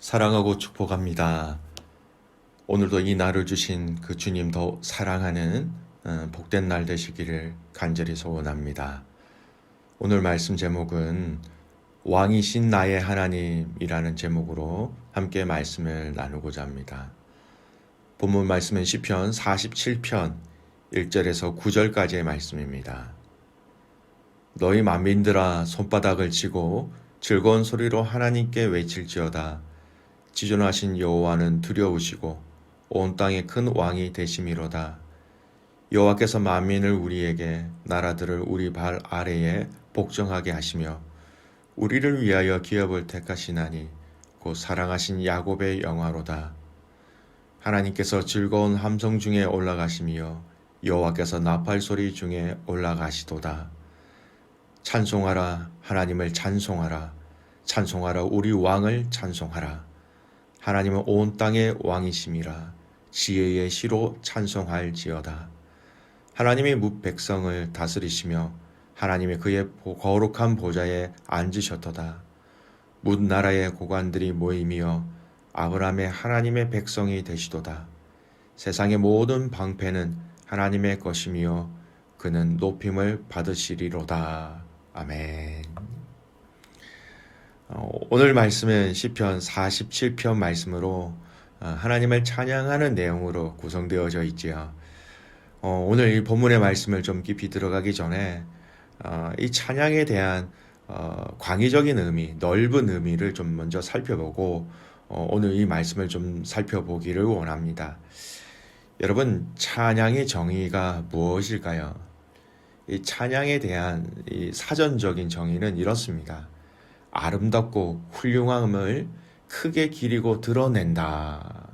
사랑하고 축복합니다. 오늘도 이 날을 주신 그 주님 더 사랑하는 복된 날 되시기를 간절히 소원합니다. 오늘 말씀 제목은 왕이신 나의 하나님이라는 제목으로 함께 말씀을 나누고자 합니다. 본문 말씀은 시편 47편 1절에서 9절까지의 말씀입니다. 너희 만민들아 손바닥을 치고 즐거운 소리로 하나님께 외칠지어다. 지존하신 여호와는 두려우시고 온 땅에 큰 왕이 되심이로다. 여호와께서 만민을 우리에게 나라들을 우리 발 아래에 복종하게 하시며 우리를 위하여 기업을 택하시나니 곧 사랑하신 야곱의 영화로다. 하나님께서 즐거운 함성 중에 올라가시며 여호와께서 나팔 소리 중에 올라가시도다. 찬송하라, 하나님을 찬송하라. 찬송하라, 우리 왕을 찬송하라. 하나님은 온 땅의 왕이심이라. 지혜의 시로 찬송할지어다. 하나님의 백성을 다스리시며 하나님의 그의 거룩한 보좌에 앉으셨도다. 뭇 나라의 고관들이 모이며 아브라함의 하나님의 백성이 되시도다. 세상의 모든 방패는 하나님의 것이며 그는 높임을 받으시리로다. 아멘. 오늘 말씀은 시편 47편 말씀으로 하나님을 찬양하는 내용으로 구성되어져 있지요. 오늘 이 본문의 말씀을 좀 깊이 들어가기 전에 이 찬양에 대한 광의적인 의미, 넓은 의미를 좀 먼저 살펴보고 오늘 이 말씀을 좀 살펴보기를 원합니다. 여러분, 찬양의 정의가 무엇일까요? 이 찬양에 대한 이 사전적인 정의는 이렇습니다. 아름답고 훌륭함을 크게 기리고 드러낸다.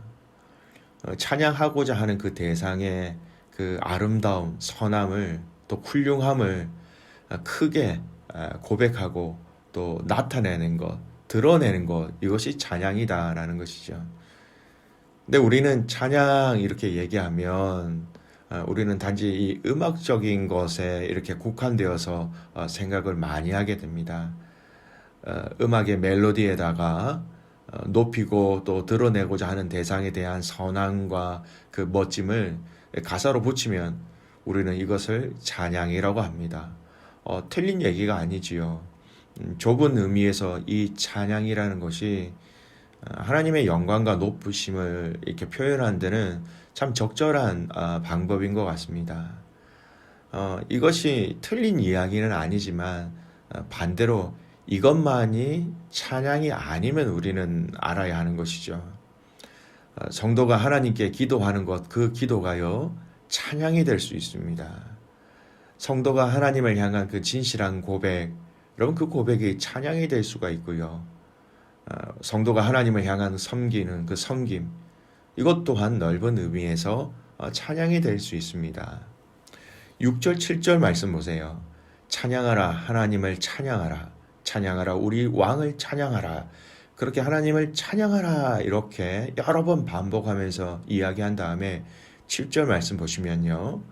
찬양하고자 하는 그 대상의 그 아름다움, 선함을 또 훌륭함을 크게 고백하고 또 나타내는 것, 드러내는 것, 이것이 찬양이다라는 것이죠. 근데 우리는 찬양 이렇게 얘기하면 우리는 단지 이 음악적인 것에 이렇게 국한되어서 생각을 많이 하게 됩니다. 음악의 멜로디에다가 높이고 또 드러내고자 하는 대상에 대한 선함과 그 멋짐을 가사로 붙이면 우리는 이것을 찬양이라고 합니다. 틀린 얘기가 아니지요. 좁은 의미에서 이 찬양이라는 것이 하나님의 영광과 높으심을 이렇게 표현하는 데는 참 적절한 방법인 것 같습니다. 이것이 틀린 이야기는 아니지만 반대로 이것만이 찬양이 아니면 우리는 알아야 하는 것이죠. 성도가 하나님께 기도하는 것, 그 기도가요, 찬양이 될 수 있습니다. 성도가 하나님을 향한 그 진실한 고백, 여러분 그 고백이 찬양이 될 수가 있고요. 성도가 하나님을 향한 섬기는 그 섬김, 이것 또한 넓은 의미에서 찬양이 될 수 있습니다. 6절, 7절 말씀 보세요. 찬양하라, 하나님을 찬양하라. 찬양하라, 우리 왕을 찬양하라. 그렇게 하나님을 찬양하라 이렇게 여러 번 반복하면서 이야기한 다음에 7절 말씀 보시면요.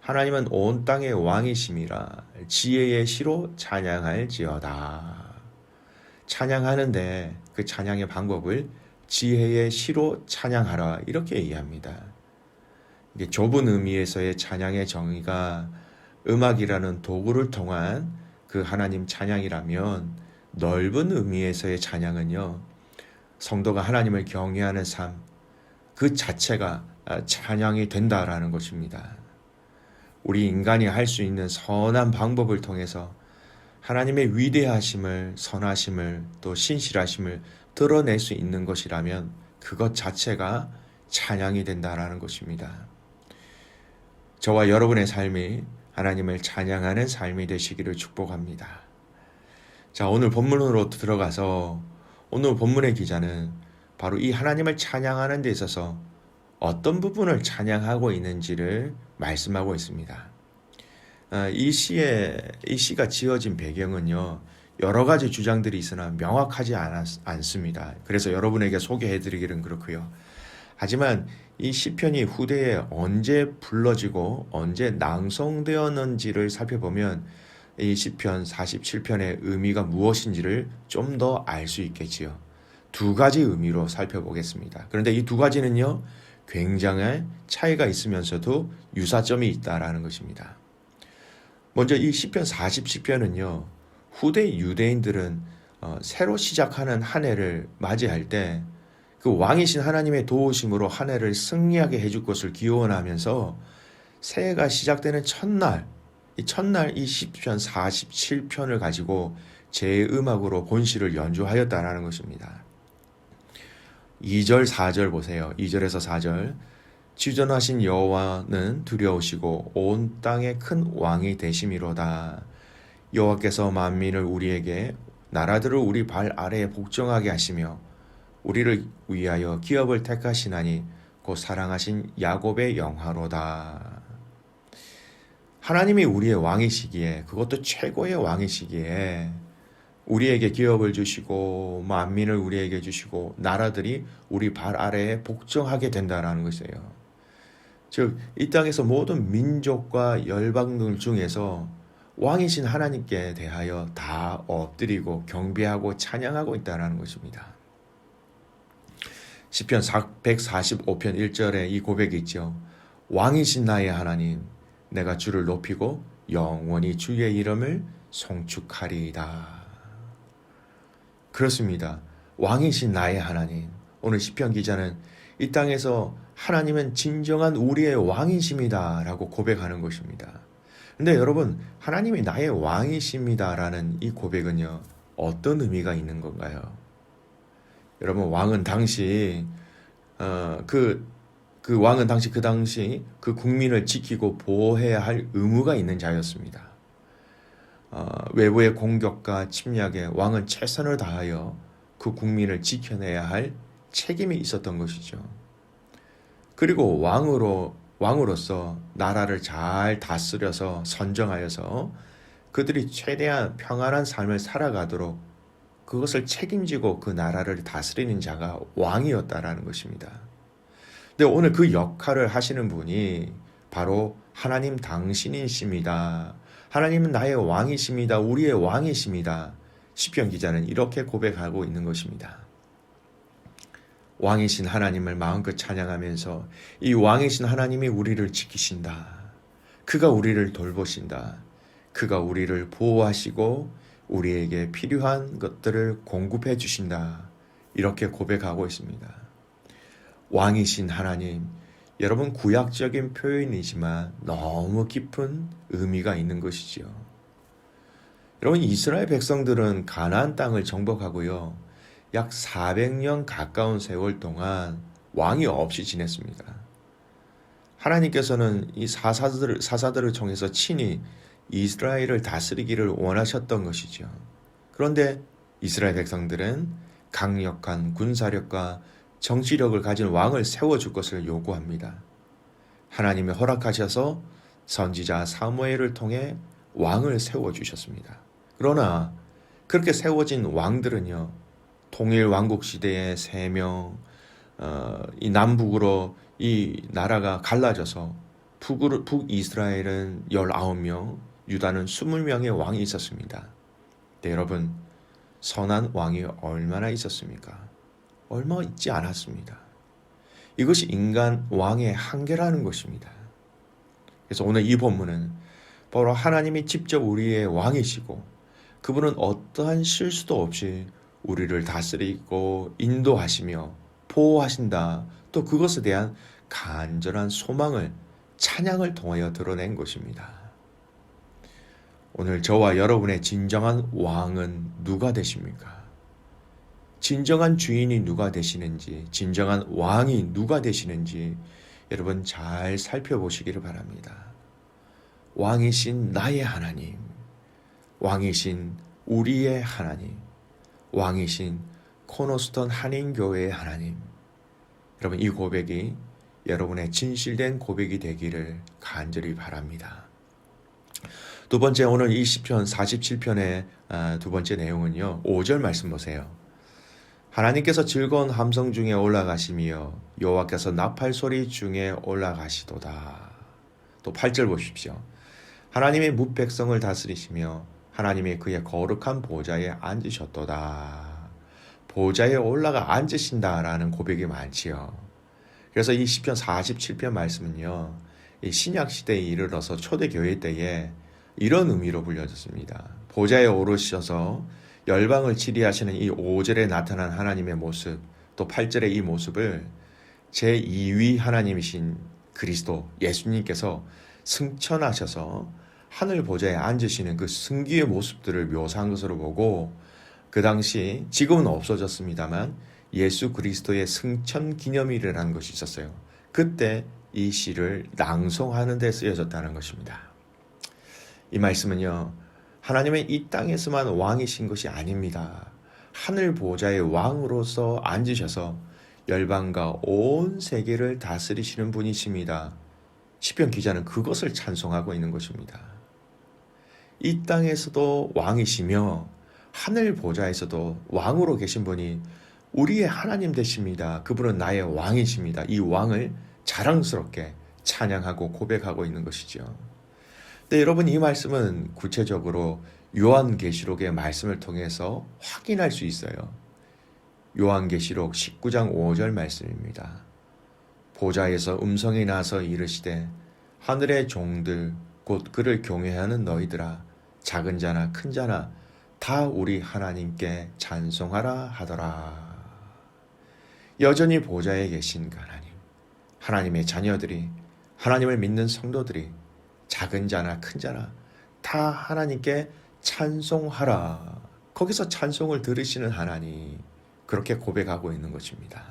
하나님은 온 땅의 왕이심이라 지혜의 시로 찬양할지어다. 찬양하는데 그 찬양의 방법을 지혜의 시로 찬양하라 이렇게 이해합니다. 이게 좁은 의미에서의 찬양의 정의가 음악이라는 도구를 통한 그 하나님 찬양이라면 넓은 의미에서의 찬양은요, 성도가 하나님을 경외하는 삶, 그 자체가 찬양이 된다라는 것입니다. 우리 인간이 할 수 있는 선한 방법을 통해서 하나님의 위대하심을, 선하심을, 또 신실하심을 드러낼 수 있는 것이라면 그것 자체가 찬양이 된다라는 것입니다. 저와 여러분의 삶이 하나님을 찬양하는 삶이 되시기를 축복합니다. 자, 오늘 본문으로 들어가서 오늘 본문의 기자는 바로 이 하나님을 찬양하는 데 있어서 어떤 부분을 찬양하고 있는지를 말씀하고 있습니다. 이 시가 지어진 배경은요, 여러 가지 주장들이 있으나 명확하지 않습니다. 그래서 여러분에게 소개해드리기는 그렇고요. 하지만 이 시편이 후대에 언제 불러지고 언제 낭송되었는지를 살펴보면 이 시편 47편의 의미가 무엇인지를 좀 더 알 수 있겠지요. 두 가지 의미로 살펴보겠습니다. 그런데 이 두 가지는요, 굉장히 차이가 있으면서도 유사점이 있다라는 것입니다. 먼저 이 시편 40시편은요, 후대 유대인들은 새로 시작하는 한 해를 맞이할 때 그 왕이신 하나님의 도우심으로 한 해를 승리하게 해줄 것을 기원하면서 새해가 시작되는 첫날 이 시편 47편을 가지고 제음악으로 본시를 연주하였다라는 것입니다. 2절 4절 보세요. 2절에서 4절. 지존하신 여호와는 두려우시고 온 땅의 큰 왕이 되심이로다. 여호와께서 만민을 우리에게 나라들을 우리 발 아래에 복종하게 하시며 우리를 위하여 기업을 택하시나니 곧 사랑하신 야곱의 영화로다. 하나님이 우리의 왕이시기에, 그것도 최고의 왕이시기에 우리에게 기업을 주시고 만민을 우리에게 주시고 나라들이 우리 발 아래에 복종하게 된다라는 것이에요. 즉 이 땅에서 모든 민족과 열방들 중에서 왕이신 하나님께 대하여 다 엎드리고 경배하고 찬양하고 있다는 것입니다. 시편 145편 1절에 이 고백이 있죠. 왕이신 나의 하나님, 내가 주를 높이고 영원히 주의 이름을 송축하리이다. 그렇습니다. 왕이신 나의 하나님. 오늘 시편 기자는 이 땅에서 하나님은 진정한 우리의 왕이십니다 라고 고백하는 것입니다. 근데 여러분, 하나님이 나의 왕이십니다 라는 이 고백은요, 어떤 의미가 있는 건가요? 여러분, 왕은 당시 그 왕은 그 당시 그 국민을 지키고 보호해야 할 의무가 있는 자였습니다. 외부의 공격과 침략에 왕은 최선을 다하여 그 국민을 지켜내야 할 책임이 있었던 것이죠. 그리고 왕으로서 나라를 잘 다스려서 선정하여서 그들이 최대한 평안한 삶을 살아가도록 그것을 책임지고 그 나라를 다스리는 자가 왕이었다라는 것입니다. 근데 오늘 그 역할을 하시는 분이 바로 하나님 당신이십니다. 하나님은 나의 왕이십니다. 우리의 왕이십니다. 시편 기자는 이렇게 고백하고 있는 것입니다. 왕이신 하나님을 마음껏 찬양하면서 이 왕이신 하나님이 우리를 지키신다. 그가 우리를 돌보신다. 그가 우리를 보호하시고 우리에게 필요한 것들을 공급해 주신다. 이렇게 고백하고 있습니다. 왕이신 하나님, 여러분 구약적인 표현이지만 너무 깊은 의미가 있는 것이지요. 여러분, 이스라엘 백성들은 가나안 땅을 정복하고요, 약 400년 가까운 세월 동안 왕이 없이 지냈습니다. 하나님께서는 이 사사들을 통해서 친히 이스라엘을 다스리기를 원하셨던 것이죠. 그런데 이스라엘 백성들은 강력한 군사력과 정치력을 가진 왕을 세워줄 것을 요구합니다. 하나님이 허락하셔서 선지자 사무엘을 통해 왕을 세워주셨습니다. 그러나 그렇게 세워진 왕들은요, 통일 왕국 시대에 3명, 이 남북으로 이 나라가 갈라져서 북이스라엘은 19명, 유다는 20명의 왕이 있었습니다. 네, 여러분, 선한 왕이 얼마나 있었습니까? 얼마 있지 않았습니다. 이것이 인간 왕의 한계라는 것입니다. 그래서 오늘 이 본문은 바로 하나님이 직접 우리의 왕이시고 그분은 어떠한 실수도 없이 우리를 다스리고 인도하시며 보호하신다. 또 그것에 대한 간절한 소망을, 찬양을 통하여 드러낸 것입니다. 오늘 저와 여러분의 진정한 왕은 누가 되십니까? 진정한 주인이 누가 되시는지, 진정한 왕이 누가 되시는지 여러분 잘 살펴보시기를 바랍니다. 왕이신 나의 하나님, 왕이신 우리의 하나님, 왕이신 코너스톤 한인교회의 하나님. 여러분, 이 고백이 여러분의 진실된 고백이 되기를 간절히 바랍니다. 두 번째, 오늘 이 시편 47편의 두 번째 내용은요, 5절 말씀 보세요. 하나님께서 즐거운 함성 중에 올라가시며 여호와께서 나팔 소리 중에 올라가시도다. 또 8절 보십시오. 하나님의 뭇백성을 다스리시며 하나님의 그의 거룩한 보좌에 앉으셨도다. 보좌에 올라가 앉으신다라는 고백이 많지요. 그래서 이 시편 47편 말씀은요, 이 신약 시대에 이르러서 초대교회 때에 이런 의미로 불려졌습니다. 보좌에 오르셔서 열방을 치리하시는 이 5절에 나타난 하나님의 모습, 또 8절의 이 모습을 제2위 하나님이신 그리스도 예수님께서 승천하셔서 하늘 보좌에 앉으시는 그 승기의 모습들을 묘사한 것으로 보고, 그 당시 지금은 없어졌습니다만 예수 그리스도의 승천 기념일이라는 것이 있었어요. 그때 이 시를 낭송하는 데 쓰여졌다는 것입니다. 이 말씀은요, 하나님의 이 땅에서만 왕이신 것이 아닙니다. 하늘 보좌의 왕으로서 앉으셔서 열방과 온 세계를 다스리시는 분이십니다. 시편 기자는 그것을 찬송하고 있는 것입니다. 이 땅에서도 왕이시며 하늘 보좌에서도 왕으로 계신 분이 우리의 하나님 되십니다. 그분은 나의 왕이십니다. 이 왕을 자랑스럽게 찬양하고 고백하고 있는 것이죠. 근데 여러분, 이 말씀은 구체적으로 요한계시록의 말씀을 통해서 확인할 수 있어요. 요한계시록 19장 5절 말씀입니다. 보좌에서 음성이 나서 이르시되 하늘의 종들 곧 그를 경외하는 너희들아, 작은 자나 큰 자나 다 우리 하나님께 찬송하라 하더라. 여전히 보좌에 계신 그 하나님, 하나님의 자녀들이, 하나님을 믿는 성도들이 작은 자나 큰 자나 다 하나님께 찬송하라. 거기서 찬송을 들으시는 하나님, 그렇게 고백하고 있는 것입니다.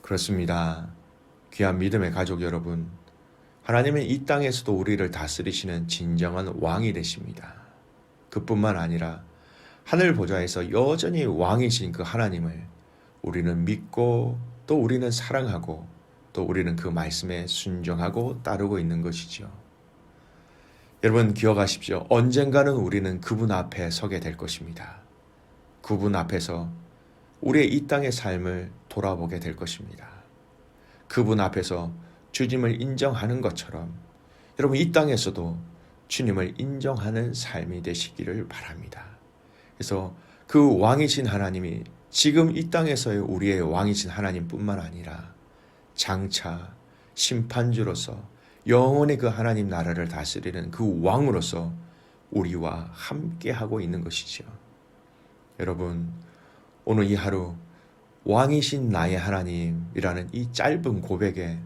그렇습니다. 귀한 믿음의 가족 여러분, 하나님은 이 땅에서도 우리를 다스리시는 진정한 왕이 되십니다. 그뿐만 아니라 하늘 보좌에서 여전히 왕이신 그 하나님을 우리는 믿고, 또 우리는 사랑하고, 또 우리는 그 말씀에 순종하고 따르고 있는 것이죠. 여러분, 기억하십시오. 언젠가는 우리는 그분 앞에 서게 될 것입니다. 그분 앞에서 우리의 이 땅의 삶을 돌아보게 될 것입니다. 그분 앞에서 주님을 인정하는 것처럼 여러분, 이 땅에서도 주님을 인정하는 삶이 되시기를 바랍니다. 그래서 그 왕이신 하나님이 지금 이 땅에서의 우리의 왕이신 하나님뿐만 아니라 장차 심판주로서 영원히 그 하나님 나라를 다스리는 그 왕으로서 우리와 함께하고 있는 것이죠. 여러분, 오늘 이 하루 왕이신 나의 하나님이라는 이 짧은 고백에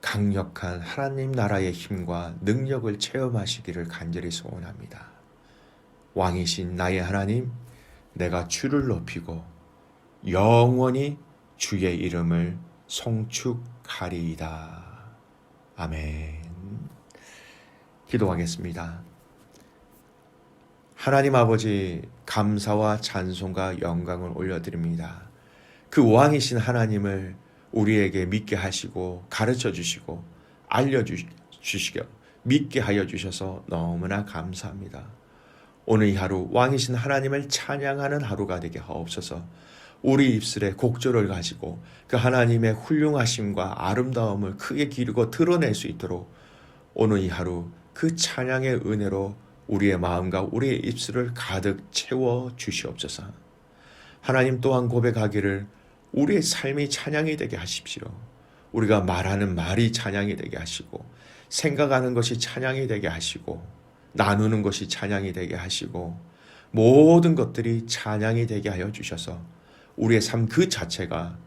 강력한 하나님 나라의 힘과 능력을 체험하시기를 간절히 소원합니다. 왕이신 나의 하나님, 내가 주를 높이고 영원히 주의 이름을 송축하리이다. 아멘. 기도하겠습니다. 하나님 아버지, 감사와 찬송과 영광을 올려드립니다. 그 왕이신 하나님을 우리에게 믿게 하시고 가르쳐 주시고 알려주시고 믿게 하여 주셔서 너무나 감사합니다. 오늘 이 하루 왕이신 하나님을 찬양하는 하루가 되게 하옵소서. 우리 입술에 곡조를 가지고 그 하나님의 훌륭하심과 아름다움을 크게 기르고 드러낼 수 있도록 오늘 이 하루 그 찬양의 은혜로 우리의 마음과 우리의 입술을 가득 채워 주시옵소서. 하나님 또한 고백하기를 우리의 삶이 찬양이 되게 하십시오. 우리가 말하는 말이 찬양이 되게 하시고, 생각하는 것이 찬양이 되게 하시고, 나누는 것이 찬양이 되게 하시고, 모든 것들이 찬양이 되게 하여 주셔서 우리의 삶 그 자체가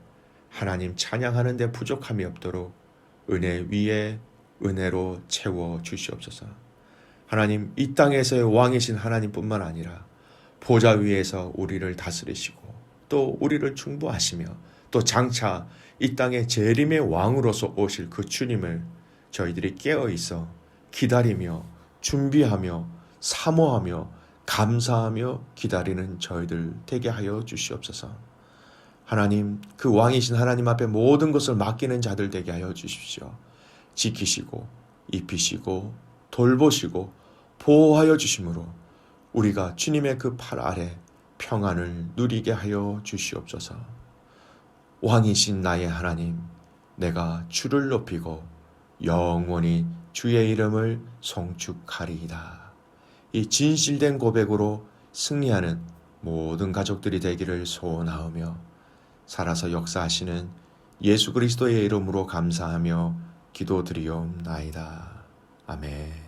하나님 찬양하는 데 부족함이 없도록 은혜 위에 은혜로 채워 주시옵소서. 하나님, 이 땅에서의 왕이신 하나님뿐만 아니라 보좌 위에서 우리를 다스리시고 또 우리를 충보하시며 또 장차 이 땅의 재림의 왕으로서 오실 그 주님을 저희들이 깨어있어 기다리며 준비하며 사모하며 감사하며 기다리는 저희들 되게 하여 주시옵소서. 하나님, 그 왕이신 하나님 앞에 모든 것을 맡기는 자들 되게 하여 주십시오. 지키시고 입히시고 돌보시고 보호하여 주심으로 우리가 주님의 그 팔 아래 평안을 누리게 하여 주시옵소서. 왕이신 나의 하나님, 내가 주를 높이고 영원히 주의 이름을 송축하리이다. 이 진실된 고백으로 승리하는 모든 가족들이 되기를 소원하오며 살아서 역사하시는 예수 그리스도의 이름으로 감사하며 기도드리옵나이다. 아멘.